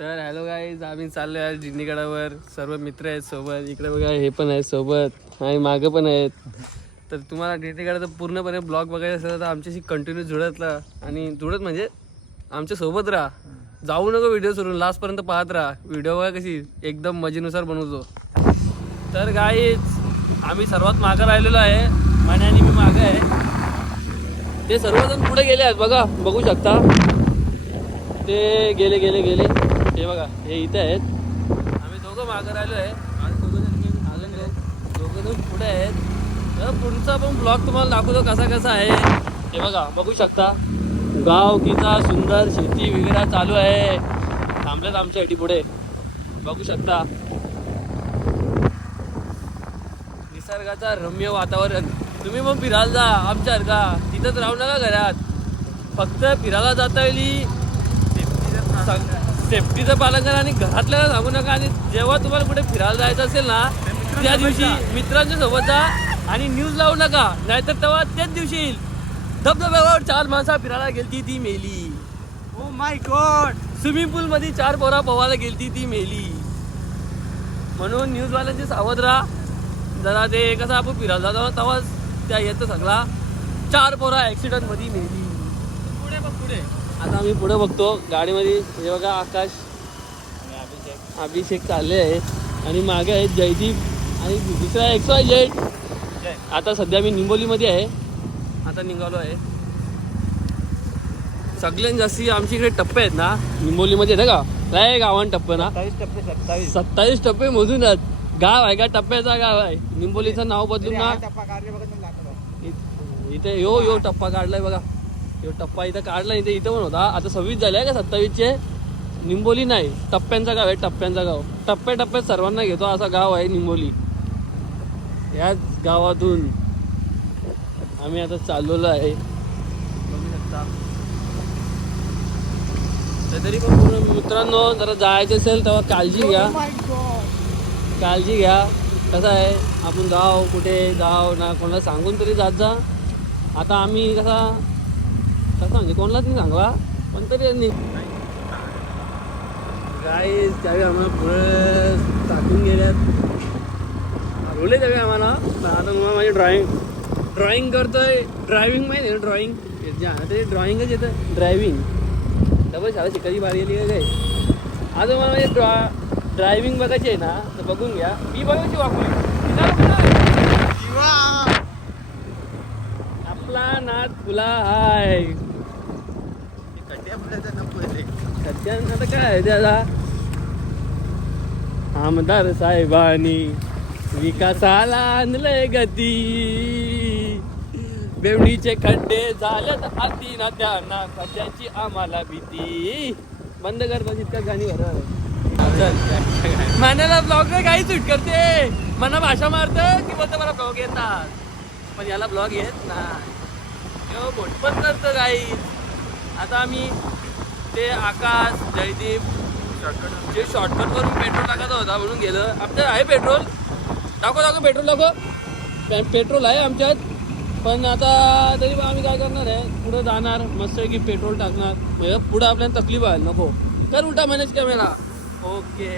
तर hello guys, आम्ही चाललो आहे दिंडीगडावर. सर्व मित्र आहेत सोबत. इकडे बघा हे पण आहेत सोबत आणि मागं पण आहेत. तर तुम्हाला दिंडीगडाचा पूर्णपणे ब्लॉग बघायचा असेल तर आमच्याशी कंटिन्यू जुळत राहा. आणि जुळत म्हणजे आमच्या सोबत राहा. जाऊ नको व्हिडिओ सोडून, लास्टपर्यंत पाहत राहा. व्हिडिओ बघा कशी एकदम मजेनुसार बनवतो. तर गाईज आम्ही सर्वात मागं राहिलेलो आहे. मान्याने मी मागं आहे. ते सर्वजण पुढे गेले आहेत बघा, बघू शकता. ते गेले गेले गेले हे बघा, हे इथे आहेत. आम्ही दोघं मागं राहिलो आहे आणि दोघं जण पुढे आहेत. तर पुढचा पण ब्लॉग तुम्हाला दाखवतो कसा कसा आहे. हे बघा, बघू शकता. गाव किती सुंदर, शेती वगैरे चालू आहे. थांबलेत आमच्यासाठी पुढे, बघू शकता. निसर्गाचा रम्य वातावरण. तुम्ही मग फिरायला जा आमच्यासारखा, तिथंच राहू नका घरात. फक्त फिरायला जाता येईल, सेफ्टीचं पालन करा आणि घरातल्याला सांगू नका. आणि जेव्हा तुम्हाला कुठे फिरायला जायचं असेल ना, त्या दिवशी मित्रांच्या सोबत जा आणि न्यूज लावू नका. नाहीतर तेव्हा त्याच दिवशी येईल धबधब्यावर 4 माणसं फिरायला गेलती ती मेली. Oh my God. स्विमिंग पूल मध्ये 4 पोरा पोहायला गेलती ती मेली. म्हणून न्यूजवाल्यांची सावध राहा जरा. ते कसं आपण फिरायला जातो तेव्हाच त्या येतं सगळा 4 पोरा ऍक्सिडेंट मध्ये मेली. पुढे बघ पुढे. आता आम्ही पुढे बघतो गाडीमध्ये. हे बघा आकाश, अभिषेक चालले आहेत आणि मागे आहेत जयदीप आणि दुसरा XYZ. आता सध्या मी निंबोलीमध्ये आहे. आता निघालो आहे. सगळ्यात जास्ती आमच्या इकडे टप्पे आहेत ना निंबोलीमध्ये, आहे का काय गावान टप्पे ना 27 टप्पे मोजून आहेत. गाव आहे का टप्प्याचा गाव आहे. निंबोलीचं नाव बदलून ना इथे यो टप्पा काढलाय बघा. यो टप्पा इथं काढला. इथे पण होता. आता 26 झाले आहे का 27चे. निंबोली नाही, टप्प्यांचा गाव आहे. टप्प्यांचा गाव, टप्प्याटप्प्यात सर्वांना घेतो असा गाव आहे निंबोली. याच गावातून आम्ही आता चाललेलो आहे, बघू शकता. तरी पण मित्रांनो, जरा जायचं असेल तेव्हा काळजी घ्या. काळजी घ्या. कसं आहे, आपण जाऊ कुठे जाऊ ना कोणाला सांगून तरी जात जा. आता आम्ही कसं म्हणजे कोणालाच नाही सांगला, पण तरी गाईज त्यावेळी आम्हाला पुढे टाकून गेल्यात. हरवले त्यावेळी आम्हाला. आता तुम्हाला माझी ड्रॉइंग करतोय. ड्रायव्हिंग माहिती आहे, ड्रॉइंग ते ड्रॉइंगच येतं. ड्रायव्हिंग डबल शाळा शिकायची बारी आली काय. आता मला म्हणजे ड्रायव्हिंग बघायची आहे ना, तर बघून घ्या. मी बघायची वापरली आपला नाद फुला हाय. आता काय त्याला आमदार साहेबांनी विकासाला आणलंय गती. बेवडीचे खड्डे झालेत हाती ना, त्यांना खड्ड्याची आम्हाला भीती. बंद कर बस इतकं गाणी भर. मनाला ब्लॉग नाही काही सूट करते. मना भाषा मारतं की बोलतं मला ब्लॉग येतात, पण याला ब्लॉग येत नाही. मोठपण करतं काही. आता आम्ही ते आकाश जयदीप जे शॉर्टकट करून पेट्रोल टाकायचा होता म्हणून गेलं. आमच्यात आहे पेट्रोल. दाखव पेट्रोल दाखव. पेट्रोल आहे आमच्यात, पण आता तरी पण आम्ही काय करणार आहे, पुढं जाणार मस्त की पेट्रोल टाकणार. म्हणजे पुढं आपल्याला तकलीफ आहे नको. कर उलटा मॅनेज कॅमेरा. ओके.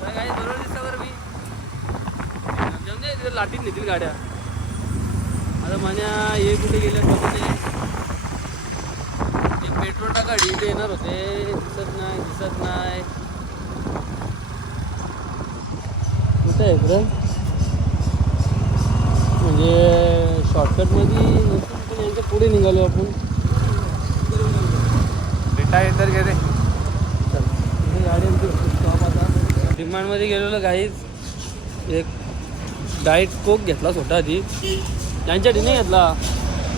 तर काय बरोबर दिसतं बरं. मी तिथे लाटीत नेतील गाड्या. आता माझ्या हे कुठे गेले बघून. पेट्रोल टाका इथे येणार होते. दिसत नाही कुठे आहे बरं. म्हणजे शॉर्टकटमध्ये पण यांच्या पुढे निघालो आपण. तर गेले गाडी आमची स्टॉप. आता डिमांडमध्ये गेलेलो काहीच. एक डाएट कोक घेतला स्वतः आधी. त्यांच्यासाठी नाही घेतला.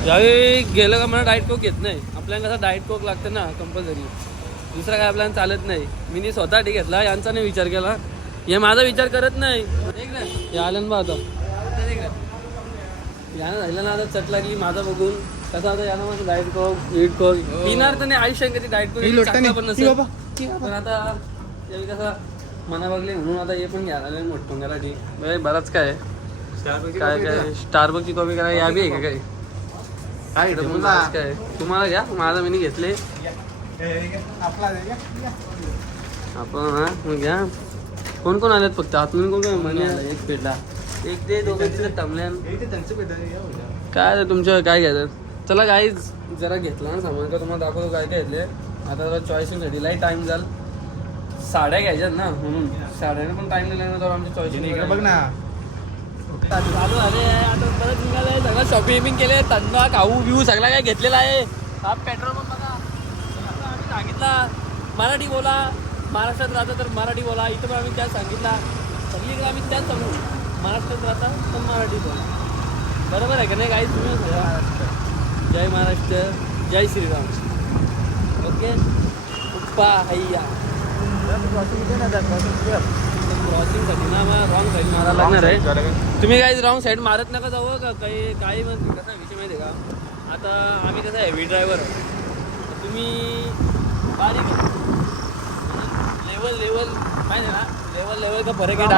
ज्यावेळी गेलं का मला डाएट कोक घेत नाही. आपल्याला कसं डाएट कोक लागतं ना कंपल्सरी. दुसरा काय आपल्याला चालत नाही. मी स्वतःसाठी घेतला. यांचा नाही विचार केला. हे माझा विचार करत नाही. हे आलं बा आता यानं राहिलं ना. आता चट लागली माझा बघून. कसं आता यानं माझं डाएट कोक वीट कोक पिणार तर नाही आयुष्य कधी. डाएट कोक पण नसेल, पण आता त्यावेळी कसं मना बघले म्हणून आता हे पण घ्यायला आले मोठपंगासाठी. बराच काय काय स्टारबकची कॉफी करायला यावी आहे का काही. काय तुम्हाला घ्या. माझा मी घेतले. आपण हा मग घ्या. कोण कोण आलेत फक्त आतून कोण कोण म्हणे एक पेटला एक ते दोघांचे तमल्यान काय रे तुमच्या काय घ्यायचं. चला गाईज जरा घेतला ना सामान का तुम्हाला दाखवतो काय काय घेतले. आता जरा चॉईसिंगसाठी लई टाइम झाला. साड्या घ्यायच्यात ना म्हणून साड्याने पण टाइम दिला ना तर आमच्या चॉईसिंग बघ ना चालू झाले. आता परत निघाले सगळं शॉपिंग केले. थंडा खाऊ बिऊ सगळा काय घेतलेला आहे. हा पेट्रोल पण बघा आम्ही सांगितला मराठी बोला. महाराष्ट्रात राहता तर मराठी बोला. इथं पण आम्ही त्याच सांगितला. सगळीकडे आम्ही त्याच सांगू महाराष्ट्रात राहता तर मराठी बोला. बरोबर आहे का नाही काही तुम्ही जय महाराष्ट्र जय श्रीराम. ओके उप्पा हैया क्रॉसिंगसाठी ना मग रॉंग साईड मारायला लागणार आहे. तुम्ही काही रॉंग साईड मारत नका जाऊ का काही म्हणते कसा विषय माहिती आहे का. आता आम्ही कसं हेवी ड्रायव्हर आहे. तुम्ही बारीक लेवल माहिती आहे ना लेवल का फरक आहे.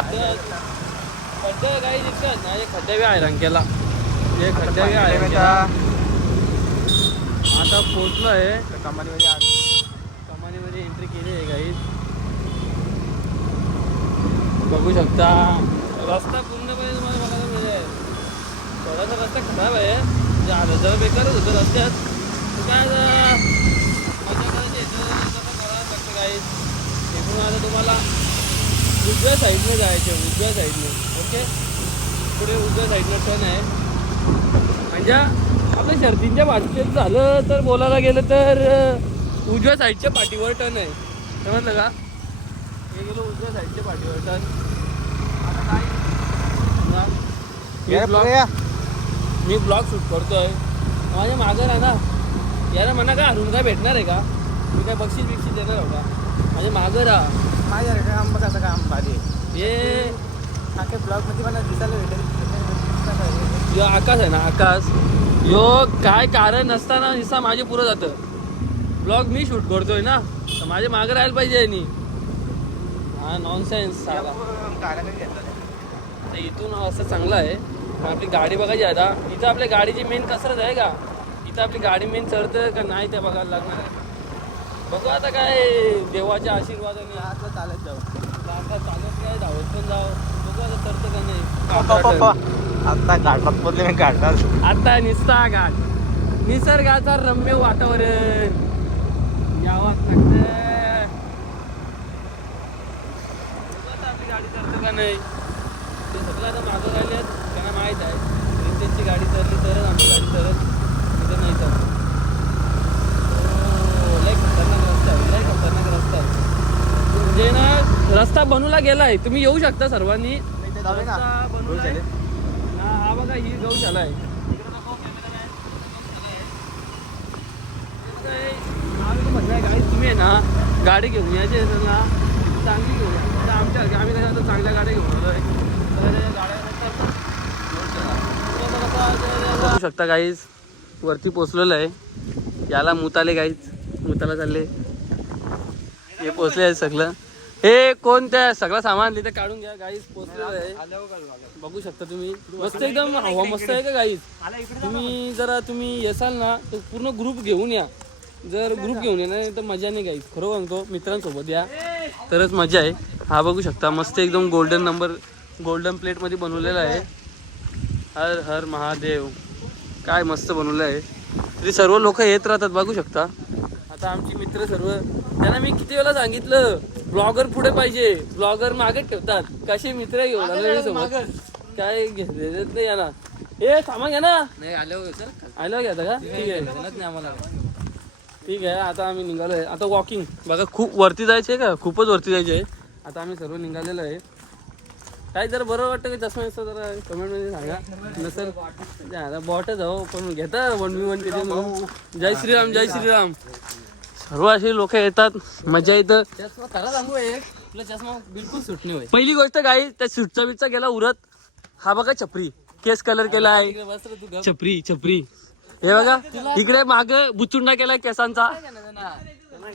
खड्डे काही दिसतात ना एक खड्डे बी आहे रंकेला हे खड्डे बी आहे. आता पोचलो आहे कमानीमध्ये एंट्री केली आहे काही बघू शकता. रस्ता पूर्णपणे तुम्हाला बघायला मिळेल. थोडासा रस्ता खराब आहे जरा बेकारच होतं रस्त्यात. काय मजा करायची कसं करावं लागतं काही. इकडून आता तुम्हाला उजव्या साईडने जायचे उजव्या साईडने. ओके पुढे उजव्या साईडनं टर्न आहे. म्हणजे आपल्या शर्तींच्या पाठीत झालं तर बोलायला गेलं तर उजव्या साईडच्या पाठीवर टर्न आहे. समजलं का हे गेलो उजव्या साईडच्या पाठीवर टर्न. आता काय मी ब्लॉग शूट करतोय माझ्या मागं राहा ना याला म्हणा का हरून काय भेटणार आहे का. मी काय बक्षीस देणार हो का. माझ्या मागं राहा. माझ्या काम बघायचं काम भारी हे आखे ब्लॉगमध्ये मला दिसायला भेटेल. यो आकाश आहे ना आकाश यो काय कारण नसताना निसा माझे पुरं जातं. ब्लॉग मी शूट करतोय ना तर माझे मागं राहायला पाहिजे नी. हा नॉनसेन्स साला. तर इथून असं चांगलं आहे. आपली गाडी बघायची आता. इथं आपल्या गाडीची मेन कसरत आहे का. इथं आपली गाडी मेन चढतं का नाही ते बघायला लागणार आहे. बघू आता काय देवाच्या आशीर्वादाने आता चालत जाऊ. आता चालत काय धावत पण जाऊ. बघू आता चढतं का नाही. आता घाटात बोलले मी घाटात आता निस्ता घाट निसर्गाचा रम्य वातावरण यावंच लागतं. आपली गाडी चढतं का नाही ते सगळं आता मागं राहिले आहेत. त्यांना माहीत आहे त्यांची गाडी चढली तरच आमची गाडी चढत तिथं नाही चालत. लय खतरनाक रस्ता आहे लय खतरनाक रस्ता आहे. म्हणजे ना रस्ता बनवला गेला आहे. तुम्ही येऊ शकता सर्वांनी. रस्ता बनवला आहे. हा बघा ही गौशाला आहे. म्हणणं आहे गाडी तुम्ही आहे ना गाडी घेऊन यायची असेल ना चांगली घेऊन या. आमच्या आम्ही कसं आता चांगल्या गाड्या घेऊन आलोय तर गाड्या बघू शकता गाईज वरती पोचलेलं आहे. याला मुताले गाईज मुताला चालले हे पोचले आहे सगळं. हे कोणत्या सगळं सामान तिथे काढून घ्या गाईज पोचलेलं आहे. बघू शकता तुम्ही मस्त एकदम हवा मस्त आहे का गाईज. तुम्ही येसाल ना तर पूर्ण ग्रुप घेऊन या. जर ग्रुप घेऊन येणार तर मजा नाही गाईज. खरं म्हणतो मित्रांसोबत या तरच मजा आहे. हा बघू शकता मस्त एकदम गोल्डन प्लेटमध्ये बनवलेला आहे. हर हर महादेव काय मस्त बनवलं आहे. तरी सर्व लोक येत राहतात बघू शकता. आता आमची मित्र सर्व त्यांना मी किती वेळा सांगितलं ब्लॉगर पुढे पाहिजे. ब्लॉगर मागेच ठेवतात. कसे मित्र घेऊन आले सोबत काय घेत नाही याला. हे सामान घ्या ना आलं घ्यायचं का. ठीक आहे आम्हाला ठीक आहे. आता आम्ही निघालो आहे. आता वॉकिंग बघा खूप वरती जायचे आहे का खूपच वरती जायचे आहे. आता आम्ही सर्व निघालेलो आहे. काय जरा बरं वाटतं की चष्मा असतं जरा कमेंटमध्ये सांगा. नसेल बॉट जाऊ पण घेता 1v1 तिथे म्हणून. जय श्रीराम जय श्रीराम. सर्व असे लोक येतात मजा येतं. चष्मा खरा सांगू एक तुला चष्मा बिलकुल सुट नाही होय. पहिली गोष्ट काय त्या सुटचा बिटचा गेला उरत. हा बघा छपरी केस कलर केला आहे. छपरी हे बघा इकडे मागे बुचुंडा केलाय केसांचा.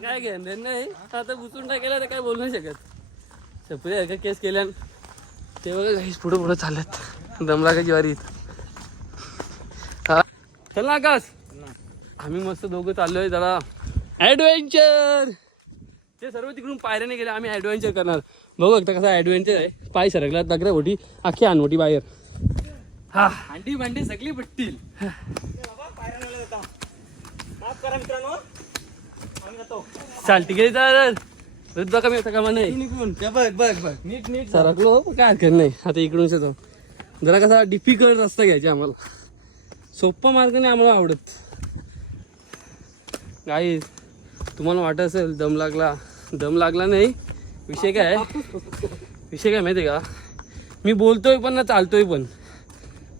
काय घ्या नाही आता बुचुंडा केला तर काय बोलू नाही शकत. छपरी आहे का केस केल्या ते बघा काही पुढे चालत दमला का ज्वारी. हा चल ना आकाश आम्ही मस्त दोघं चाललोय जरा ऍडव्हेंचर. ते सर्व तिकडून पायऱ्याने गेले. आम्ही ॲडव्हेंचर करणार. बघू एकदा कसा ॲडव्हेंचर आहे. पाय सरकला तक्रा मोठी अख्खी अनवटी बाहेर. हा अंडी भांडी सगळी पटतील. चाल तिकडे रद्द कमी होता कामा नाही. बघ नीट नीट सरकलो काय हरकत नाही. आता इकडूनच येतो. जरा कसा डिफिकल्ट रस्ता घ्यायचा आम्हाला. सोप्पा मार्ग नाही आम्हाला आवडत. गाईस तुम्हाला वाटत असेल दम लागला नाही. विषय काय माहिती आहे का, मी बोलतोय पण ना चालतोय पण,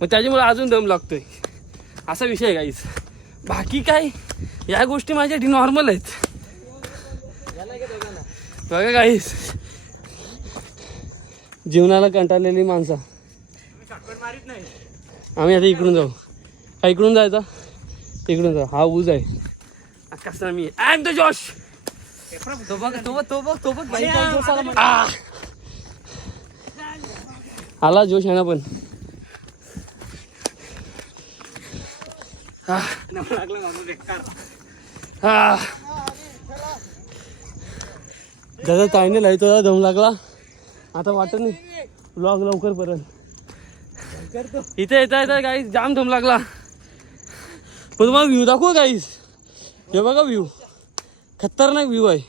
मग त्याच्यामुळे अजून दम लागतोय असा विषय आहे गाईस. बाकी काय या गोष्टी माझ्यासाठी नॉर्मल आहेत. बघा गाईस जीवनाला कंटाळलेली माणसं. आम्ही आता इकडून जाऊ. का इकडून जायचा? इकडून जाऊ. हा ऊज आहे. कसा मी आय एम द जोश. तो बघ बाई आला जोश आहे ना पण. दादा ताईने लायतो दम लागला. आता वाटत नाही ब्लॉग लवकर परत. इथे येता गाईस जाम दम लागला. पण तुम्हाला व्ह्यू दाखवू गाईस. हे बघा व्ह्यू खतरनाक व्ह्यू आहे.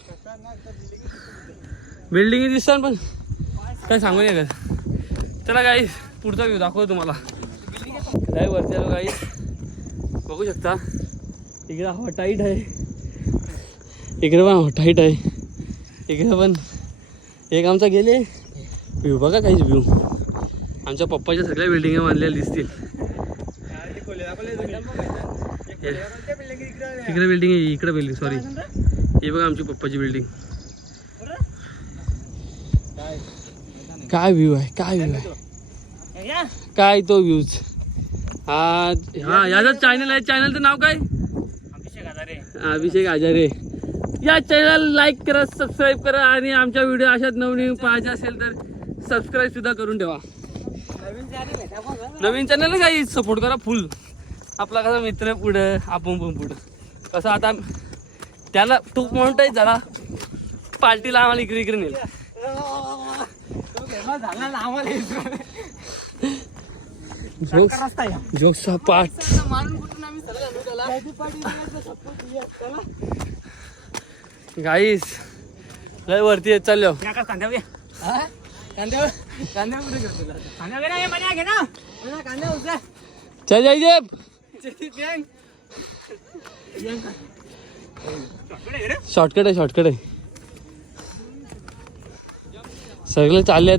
बिल्डिंग दिसतात पण काय सांगू नये का. चला गाईस पुढचा व्ह्यू दाखवतो तुम्हाला. काय वरती आलो गाईस बघू शकता. इकडे हवा टाईट आहे. इकडे पण हवा टाईट आहे. इकडे पण एक आमचा गेले. व्ह्यू बघा काहीच व्ह्यू. आमच्या पप्पाच्या सगळ्या बिल्डिंगा बांधलेल्या दिसतील. इकडे बिल्डिंग आहे. इकडे बिल्डिंग सॉरी ही बघा आमची पप्पाची बिल्डिंग. काय व्ह्यू आहे. काय तो व्ह्यूज. हा याचा चॅनल आहे. चॅनलचं नाव काय? अभिषेक आजारे. या चॅनल लाईक करा, सबस्क्राईब करा आणि आमच्या व्हिडिओ अशाच नवनवीन पाहायचे असेल तर सबस्क्राईब सुद्धा करून ठेवा. नवीन चॅनल काही सपोर्ट करा फुल. आपला कसा मित्र पुढं आपण पण पुढं. कसं आता त्याला तो मोठा झाला पार्टीला आम्हाला इकडे नेल. जोक्सचा पाठ. गाईस लय वरती येत चाललो. चल जयदेव शॉर्टकट आहे. सगळे चाललेत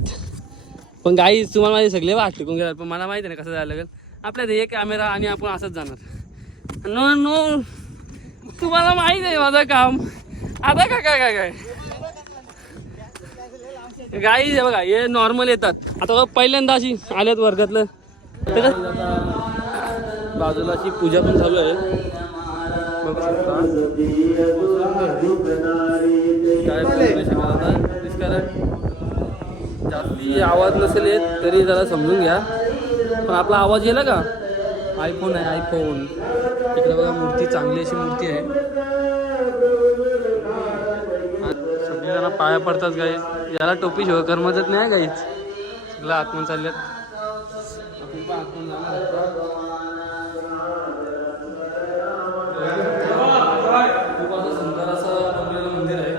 पण गाईस तुम्हाला माझे सगळे वाटले कोण गेला पण मला माहिती नाही कसं जायला लागेल. आपल्यात एक कॅमेरा आणि आपण असंच जाणार. नो तुम्हाला माहित आहे माझं काम. आता काय गाईस हे बघा हे नॉर्मल येतात. आता पहिल्यांदा अशी आल्यात वर्गातलं. बाजूला अशी पूजा पण चालू आहे बघू शकता. काय जास्ती आवाज नसेल येत तरी जरा समजून घ्या. पण आपला आवाज येला का. आयफोन आहे आयफोन. इकडे बघा मूर्ती चांगली अशी मूर्ती आहे. सगळे जरा पाया पडतात गाईस. याला टोपी शिवाय करमतच नाही गाईच. सगळं आतून चालल्यात. आपण पण आतून जाणार. खूप असं सुंदर असं बनलेलं मंदिर आहे.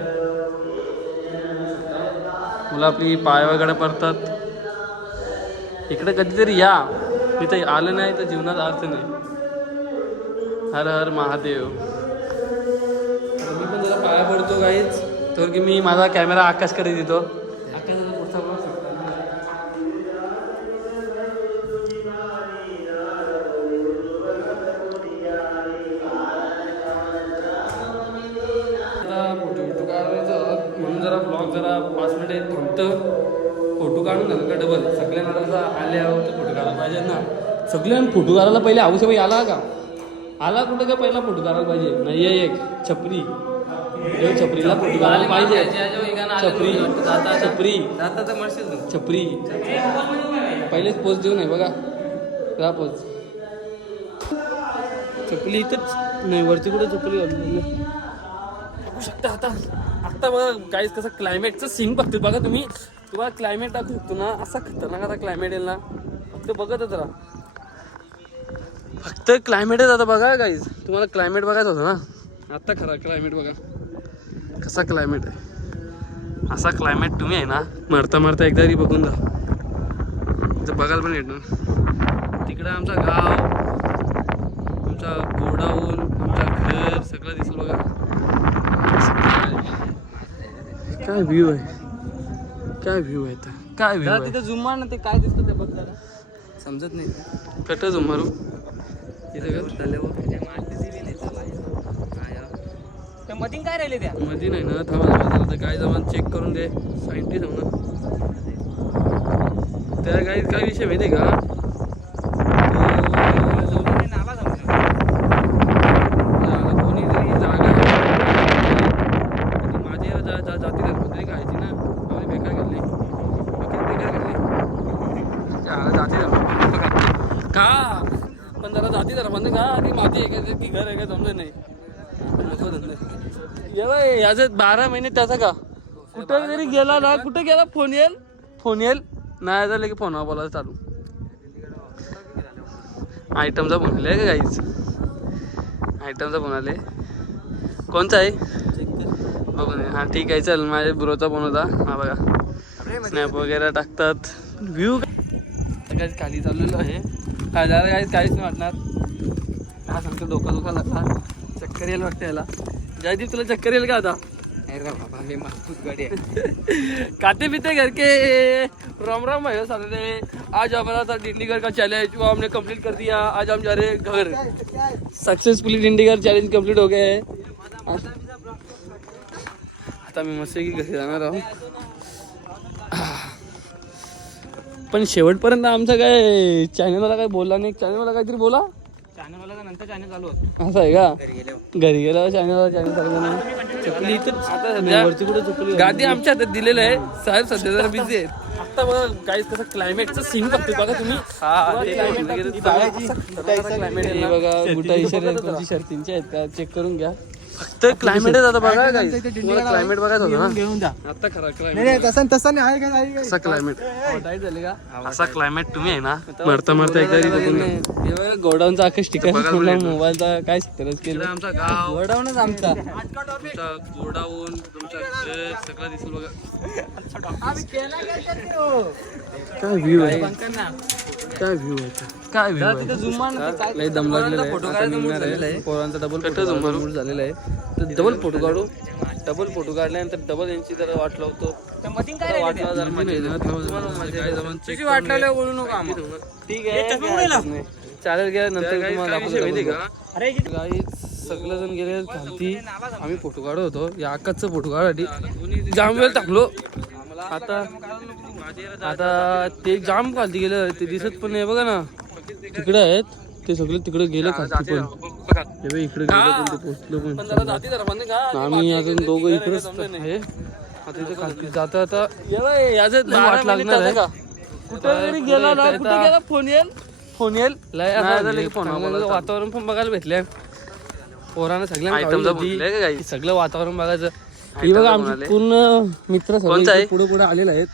मुलं आपली पाय वगैरे पडतात. इकडे कधीतरी या. इथं आलं नाही तर जीवनात अर्थ नाही. हर हर महादेव. मी पण जरा पाया पडतो गाईच. तर की मी माझा कॅमेरा आकाशकडे देतो. आकाशाचा पुढचा ब्लॉग फोटो काढायचं म्हणून जरा ब्लॉग जरा 5 मिनिट थांबतं. फोटो काढून झालं का डबल सगळ्यांना जसा आल्यावर तर फोटो काढायला पाहिजे ना. सगळ्यांना फोटो काढायला पहिले आवश्यक आला का. आला कुठं का पहिला फोटो काढायला पाहिजे. नाही एक छपरी छपरीला फोटो काढायला पाहिजे. छपरी पहिलेच पोच देऊ नाही बघा. का पोच चपली इथंच नाही वरती कुठे चपली घालून शकता आता आता बघा गाईज कसं क्लायमेटचं सीन बघतील बघा तुम्ही. तुम्हाला क्लायमेट दाखवू शकतो ना, असा खतरनाक आता क्लायमेट येईल ना, फक्त बघतच राहा. फक्त क्लायमेटच आता बघा गाईज, तुम्हाला क्लायमेट बघायचं होतं ना, आता खरा क्लायमेट बघा कसा क्लायमेट आहे. असा क्लायमेट तुम्ही आहे ना मरता मरता एकदा तरी बघून जा, तर बघायला पण येतो. तिकडं आमचा गाव, आमचा गोडाऊन, आमचा घर सगळं दिसेल बघा. काय व्ह्यू आहे, काय व्ह्यू आहे, काय व्ह्यू आहे. तिथे झूम मार ना, ते काय दिसतं ते बघ जरा. समजत नाही कट झूम मारू इथं मधी काय राहिले त्या मध्ये नाही ना. थांबा काय जमान चेक करून दे, सायंटिस्ट हो ना. त्या काय विषय माहिती आहे का, कोणी जरी जागा माझी जाती धर्मातरी खायची ना, आम्ही बेकार केली जाती धर्म का, पण जरा जाती धर्माने का ती माती आहे का ती घर आहे का समजत नाही. नको धंदे याचं 12 महिने त्याचा का कुठं जरी गेला ना, कुठे गेला फोन येईल नाही झालं की फोनवर बोलायला चालू. आयटमचा फोन आले का काहीच, आयटमचा फोन आले. कोणता आहे बघून हां ठीक आहे चल. माझ्या ब्रोचा फोन होता हा बघा, स्नॅप वगैरे टाकतात. व्ह्यू काहीच खाली चाललेलो आहे. काय झालं काहीच नाही वाटणार. हा सांगतो डोका दुखा लागला, चक्कर येईल वाटतं याला. जयदीप तुला चक्कर येईल का आता. मी मजबूत गाडी आहे. खाते पीते घर के राम राम है सारे. आज हमारा था डिंडीगढ़ का चैलेंज, वो हमने कंप्लीट कर दिया. आज हम जा रहे हैं घर. सक्सेसफुली डिंडीगढ़ चॅलेंज कंप्लीट हो गए. आता मी मस्त की घरी जाणार आहो. पण शेवटपर्यंत आमचं काय चॅनलवाला काय बोलला नाही. चॅनलवाला काहीतरी बोला, चॅनलवाला नंतर चॅनल चालू होतं. असं आहे का. घरी गेल्यावर चॅनल चालू नाही. चपली इथं आता सध्या गादी आमच्या हातात दिलेलं आहे. साहेब सध्या जरा बिझी आहेत. आता बघा गाईज कसं क्लायमेटचं सीन बघतो बघा तुम्ही. क्लायमेट बघा बुटा शर्तींचे आहेत का चेक करून घ्या. फक्त क्लायमेट आता बघा गाईज, तुम्हाला क्लायमेट बघायचं होतं ना, घेऊन जा. आता खरा क्लायमेट तसं नाही आहे असा क्लायमेट झाले का. असा क्लायमेट तुम्ही आहे ना मरता मरता एकदा गोडाऊनचा आकाश ठिकाण मोबाईलचा काय तरच केलं. आमचा गाव गोडाऊनच आमचा. तुमचा गोडाऊन, तुमचा घर सगळं दिसेल बघा. काय व्ह्यू आहे, काय व्ह्यू आहे, काय व्ह्यू आहे. झूम मार ना, लय दम लागलेला आहे. आता निघणार आहे पोरांचा डबल फोटो झालेला आहे. तर डबल फोटो काढू. डबल फोटो काढल्यानंतर डबल यांची जरा वाट लावतो. ठीक आहे चालेल घ्या. नंतर तुम्हाला सगळे जण गेले खालती. आम्ही फोटो काढत होतो या आकाशचा फोटो काढायसाठी जाम वेळ टाकलो. आता ते जाम खालती गेलं, ते दिसत पण नाही बघा ना. तिकडे आहेत ते सगळे, तिकडे गेले खालती पण इकडे गेले पण ते पोहोचलो पण. आम्ही अजून दोघं इकडेच आहे. आता इथे खालती जाता आता वाट लागणार आहे. कुठे जरी गेला ना, कुठे गेला फोन येईल वातावरण पण बघायला भेटले. पोरानं सगळ्यांना सगळं वातावरण बघायचं. ही बघा आमचे पूर्ण मित्र सगळे पुढे पुढे आलेले आहेत.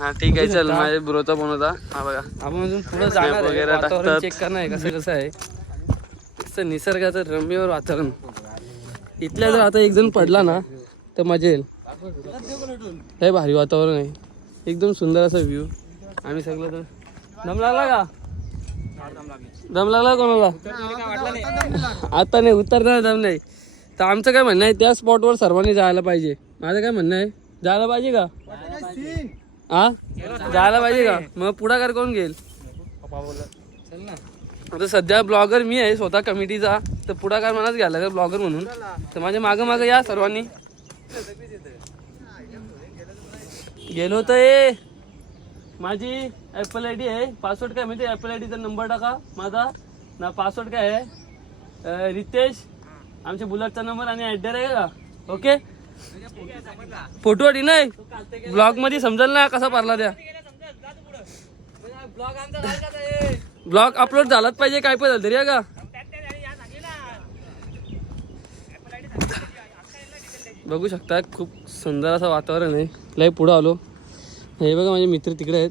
हा ठीक आहे चल. माझ्या ब्रोचा फोन होता हा बघा. आपण अजून पुढे जाणार वगैरे वातावरण चेक करणार आहे कसं कसं आहे. कसं निसर्गाचं रम्य वातावरण. इथल्या जर आता एक जण पडला ना तर मजा येईल. लय भारी वातावरण आहे, एकदम सुंदर असा व्ह्यू. आम्ही सगळं तर दम लागला का, दम लागला कोणाला आता नाही उतरणार दम नाही. तर आमचं काय म्हणणं आहे त्या स्पॉटवर सर्वांनी जायला पाहिजे. माझं काय म्हणणं आहे जायला पाहिजे का, हा जायला पाहिजे का. मग पुढाकार कोण घेईल. आता सध्या ब्लॉगर मी आहे स्वतः कमिटीचा, तर पुढाकार मलाच घ्यायला का ब्लॉगर म्हणून. तर माझ्या मागं मागं या सर्वांनी. गेलो तर माझी ॲपल आय डी आहे. पासवर्ड काय माहिती ॲपल आय डीचा नंबर टाका माझा ना. पासवर्ड काय आहे रितेश, आमच्या बुलेटचा नंबर आणि ॲड्रेस आहे का. ओके फोटो आधी नाही ब्लॉग मध्ये समजेल ना कसा भरला त्या. ब्लॉग अपलोड झालाच पाहिजे काय पण झालं तरी आहे का. बघू शकता खूप सुंदर असं वातावरण आहे. लय पुढं आलो. हे बघा माझे मित्र तिकडे आहेत.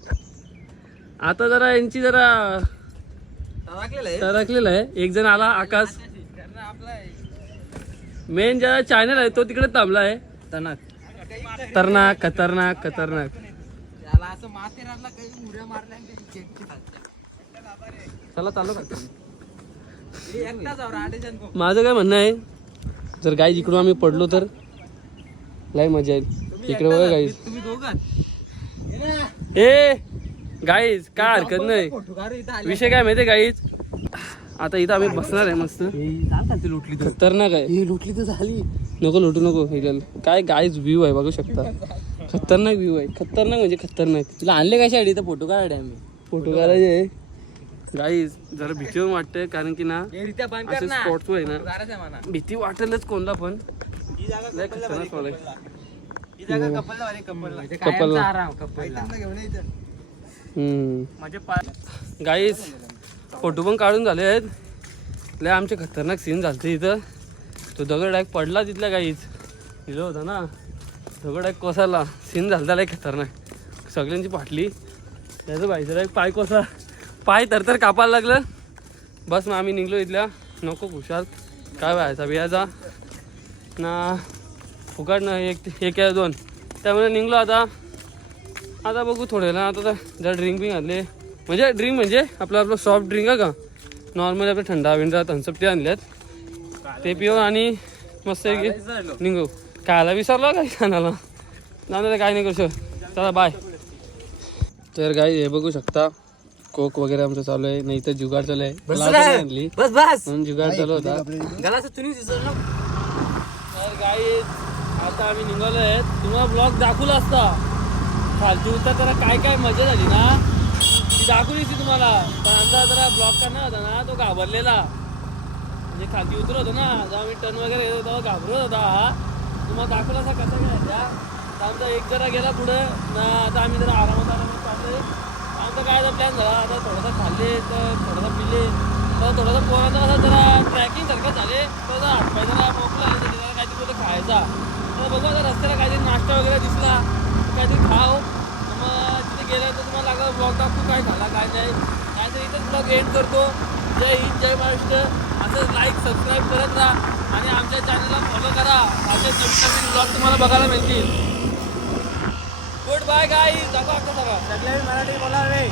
आता जरा यांची जरा तरकलेलं आहे. एक जण आला आकाश, मेन ज्याला चॅनल आहे तो तिकडे थांबला आहे. खतरनाक खतरनाक खतरनाक. चला चालू करतो. माझं काय म्हणणं आहे, जर गाईज इकडून आम्ही पडलो तर लय मजा येईल. इकडे बघा गाईज. ए गाईज काय हरकत नाही. विषय काय माहितीये गाईज, आता इथं आम्ही बसणार आहे मस्त. खतरनाक आहे. लुटली तर झाली. नको लुटू नको. काय गाईज व्ह्यू आहे बघू शकता. खतरनाक व्ह्यू आहे. खतरनाक म्हणजे खतरनाक. तुला आणले कशासाठी इथं फोटो काढायला आम्ही. फोटो काढायचे गाईज. जरा भीती पण वाटते कारण की ना असे स्पॉट्स आहे ना, भीती वाटेलच कोणला पण. लय खतरनाक वाले. गाईज फोटो पण काढून झाले आहेत. लय आमचे खतरनाक सीन झालते इथं. तो दगड डायरेक्ट पडला तिथल्या गाईज. हिलो होता ना दगड डायरेक्ट कोसळला. सीन झालता लय खतरनाक. सगळ्यांची फाटली. त्याचं बाईचं डायरेक्ट पाय कोसा, पाय तर कापायला लागलं. बस मग आम्ही निघलो इथल्या. नको खुशाल काय व्हायचा बियाचा ना फुकाट ना. एक या दोन त्यामुळे निघलो. आता बघू थोडे ना. आता जरा ड्रिंक बी आणले. म्हणजे आपलं सॉफ्ट ड्रिंक आहे का, नॉर्मली आपलं थंडा विंडा थम्सअप ते आणल्यात. ते पिऊ आणि मस्त निघू. कायला विसरलो काय खाण्याला ना. काय नाही करू शकत. चला बाय. तर गाई हे बघू शकता कोक वगैरे आमचं चालू आहे. नाही तर जुगाड चालू आहे. आणली म्हणून जुगाड चालू होता. तर गाई आता आम्ही निघालो आहे. तुम्हाला ब्लॉग दाखवला असता खालती उतर तर काय काय मजा झाली ना ती दाखवली ती तुम्हाला. पण आमचा जरा ब्लॉग करणार होता ना तो घाबरलेला. म्हणजे खालती उतरत होतो ना जेव्हा आम्ही टर्न वगैरे येतो तेव्हा घाबरत होता. तुम्हाला दाखवला असा कसा काय त्या. आमचा एक जरा गेला पुढं ना. आता आम्ही जरा आरामात चाललोय. आमचा काय प्लॅन झाला. आता थोडासा खाल्ले तर थोडासा पिले तर थोडासा पोरांचा असा जरा ट्रॅकिंग सारखं झाले. थोडा हातपाय जरा मोकला आहे तर जरा काहीतरी कुठं खायचा. तर बघू आता रस्त्याला काहीतरी नाश्ता वगैरे दिसला काहीतरी खाऊ. मग तिथे गेलं तर तुम्हाला लागलं ब्लॉग दाखवू काय खाला काय नाही. नाहीतर इथंच ब्लॉग एंड करतो. जय हिंद जय महाराष्ट्र. असं लाईक सबस्क्राईब करत राहा आणि आमच्या चॅनलला फॉलो करा. असे नवीन ब्लॉग तुम्हाला बघायला मिळतील. Good bye guys. दाखवा आता सगळं सगळे मराठी बोलावे.